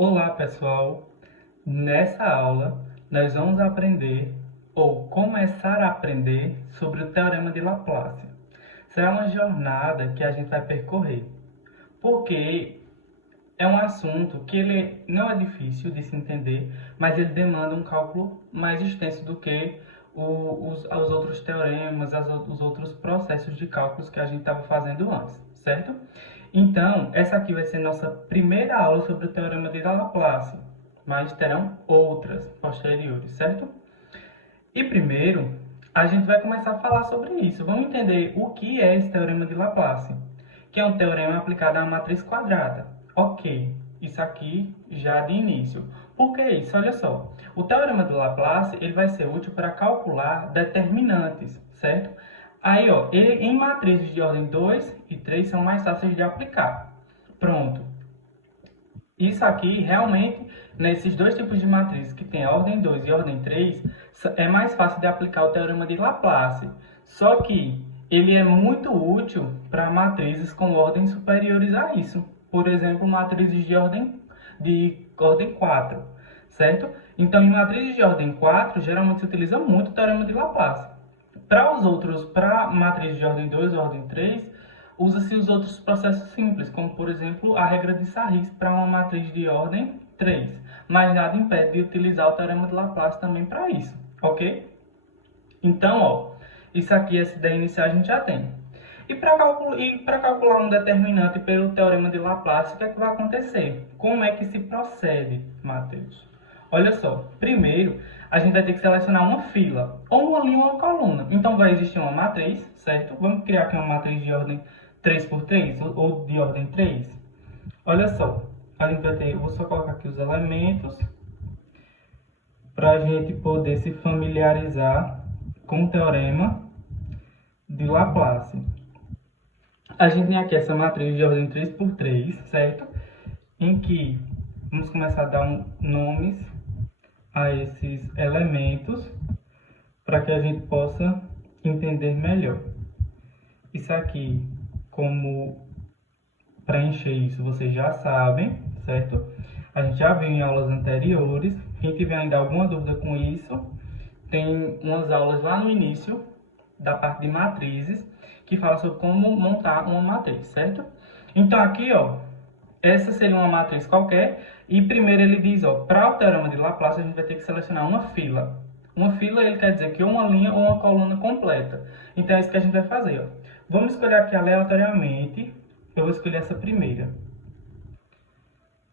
Olá, pessoal! Nessa aula, nós vamos aprender ou começar a aprender sobre o Teorema de Laplace. Será uma jornada que a gente vai percorrer, porque é um assunto que ele não é difícil de se entender, mas ele demanda um cálculo mais extenso do que os outros teoremas, os outros processos de cálculos que a gente estava fazendo antes, certo? Então, essa aqui vai ser nossa primeira aula sobre o Teorema de Laplace, mas terão outras posteriores, certo? E primeiro, a gente vai começar a falar sobre isso. Vamos entender o que é esse Teorema de Laplace, que é um teorema aplicado a uma matriz quadrada. Ok, isso aqui já de início. Por que isso? Olha só, o Teorema de Laplace ele vai ser útil para calcular determinantes, certo? Aí, ó, ele, em matrizes de ordem 2 e 3 são mais fáceis de aplicar. Pronto. Isso aqui, realmente, nesses dois tipos de matrizes, que tem a ordem 2 e a ordem 3, é mais fácil de aplicar o Teorema de Laplace. Só que ele é muito útil para matrizes com ordens superiores a isso. Por exemplo, matrizes de ordem 4, certo? Então, em matrizes de ordem 4, geralmente se utiliza muito o Teorema de Laplace. Para matrizes de ordem 2 e ordem 3, usa-se os outros processos simples, como por exemplo a regra de Sarris para uma matriz de ordem 3, mas nada impede de utilizar o teorema de Laplace também para isso, ok? Então, ó, isso aqui, essa ideia inicial a gente já tem. E para calcular um determinante pelo teorema de Laplace, o que é que vai acontecer? Como é que se procede, Matheus? Olha só, primeiro a gente vai ter que selecionar uma fila, ou uma linha ou uma coluna. Então vai existir uma matriz, certo? Vamos criar aqui uma matriz de ordem 3 por 3 ou de ordem 3. Olha só, a gente vai ter, eu vou só colocar aqui os elementos para a gente poder se familiarizar com o teorema de Laplace. A gente tem aqui essa matriz de ordem 3 por 3, certo? Em que vamos começar a dar nomes a esses elementos para que a gente possa entender melhor. Isso aqui, como preencher isso, vocês já sabem, certo? A gente já viu em aulas anteriores. Quem tiver ainda alguma dúvida com isso, tem umas aulas lá no início da parte de matrizes que fala sobre como montar uma matriz, certo? Então aqui, ó, essa seria uma matriz qualquer e primeiro ele diz, ó, para o teorema de Laplace a gente vai ter que selecionar uma fila. Uma fila ele quer dizer que uma linha ou uma coluna completa. Então é isso que a gente vai fazer, ó. Vamos escolher aqui aleatoriamente. Eu vou escolher essa primeira.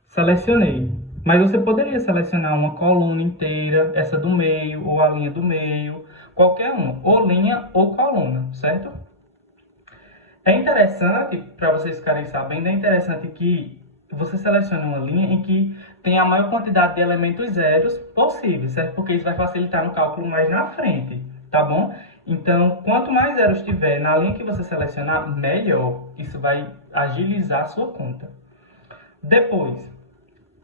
Selecionei. Mas você poderia selecionar uma coluna inteira, essa do meio, ou a linha do meio, qualquer uma, ou linha ou coluna, certo? É interessante, para vocês ficarem sabendo, é interessante que você selecione uma linha em que tem a maior quantidade de elementos zeros possível, certo? Porque isso vai facilitar no cálculo mais na frente, tá bom? Então, quanto mais zeros tiver na linha que você selecionar, melhor. Isso vai agilizar a sua conta. Depois,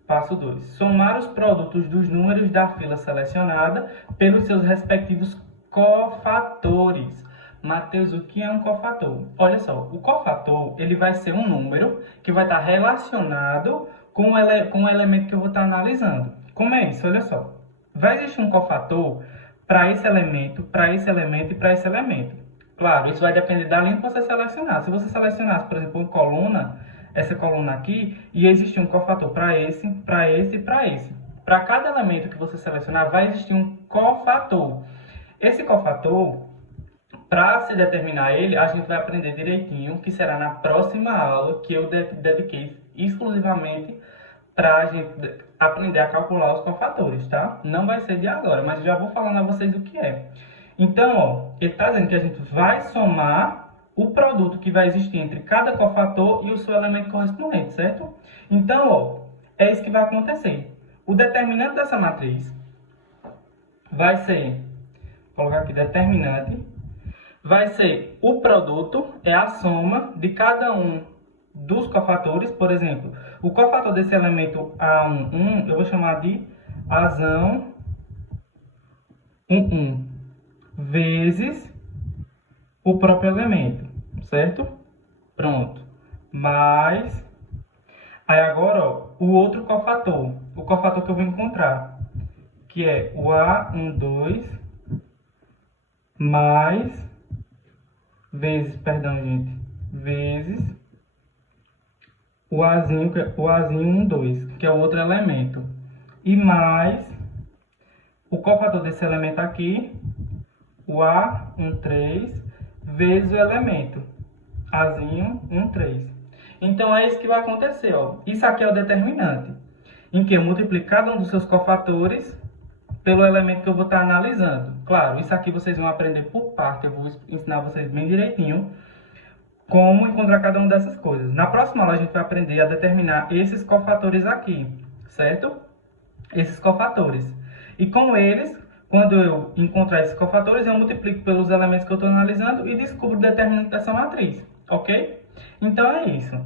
passo 2. Somar os produtos dos números da fila selecionada pelos seus respectivos cofatores. Mateus, o que é um cofator? Olha só, o cofator ele vai ser um número que vai estar relacionado com o elemento que eu vou estar analisando. Como é isso? Olha só. Vai existir um cofator para esse elemento, para esse elemento e para esse elemento. Claro, isso vai depender da linha que você selecionar. Se você selecionasse, por exemplo, uma coluna, essa coluna aqui, e existir um cofator para esse, para esse e para esse. Para cada elemento que você selecionar, vai existir um cofator. Esse cofator, para se determinar ele, a gente vai aprender direitinho, que será na próxima aula, que eu dediquei exclusivamente para a gente aprender a calcular os cofatores, tá? Não vai ser de agora, mas já vou falando a vocês o que é. Então, ó, ele está dizendo que a gente vai somar o produto que vai existir entre cada cofator e o seu elemento correspondente, certo? Então, ó, é isso que vai acontecer. O determinante dessa matriz vai ser, vou colocar aqui, determinante, vai ser o produto, é a soma de cada um dos cofatores. Por exemplo, o cofator desse elemento A1, eu vou chamar de Azão 1, vezes o próprio elemento, certo? Pronto. Mais. Aí agora, ó, o outro cofator, o cofator que eu vou encontrar, que é o A12 mais, vezes o Azinho 12, que é o outro elemento, e mais o cofator desse elemento aqui, o A13, vezes o elemento Azinho 13. Então é isso que vai acontecer, ó. Isso aqui é o determinante, em que eu multiplico cada um dos seus cofatores pelo elemento que eu vou estar analisando. Claro, isso aqui vocês vão aprender por parte, eu vou ensinar vocês bem direitinho como encontrar cada uma dessas coisas. Na próxima aula a gente vai aprender a determinar esses cofatores aqui, certo? Esses cofatores. E com eles, quando eu encontrar esses cofatores, eu multiplico pelos elementos que eu estou analisando e descubro o determinante dessa matriz, ok? Então é isso.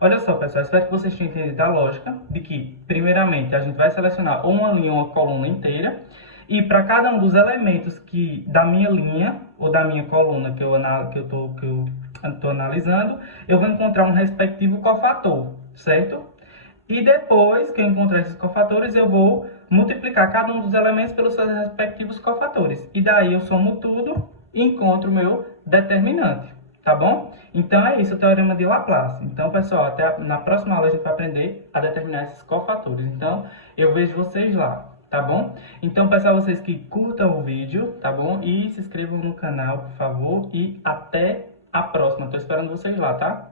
Olha só, pessoal, espero que vocês tenham entendido a lógica de que, primeiramente, a gente vai selecionar ou uma linha ou uma coluna inteira, e para cada um dos elementos da minha linha ou da minha coluna que eu estou analisando, eu vou encontrar um respectivo cofator, certo? E depois que eu encontrar esses cofatores, eu vou multiplicar cada um dos elementos pelos seus respectivos cofatores. E daí eu somo tudo e encontro o meu determinante, tá bom? Então é isso, o teorema de Laplace. Então, pessoal, na próxima aula a gente vai aprender a determinar esses cofatores. Então, eu vejo vocês lá, tá bom? Então, pessoal, vocês que curtam o vídeo, tá bom? E se inscrevam no canal, por favor. E até a próxima. Estou esperando vocês lá, tá?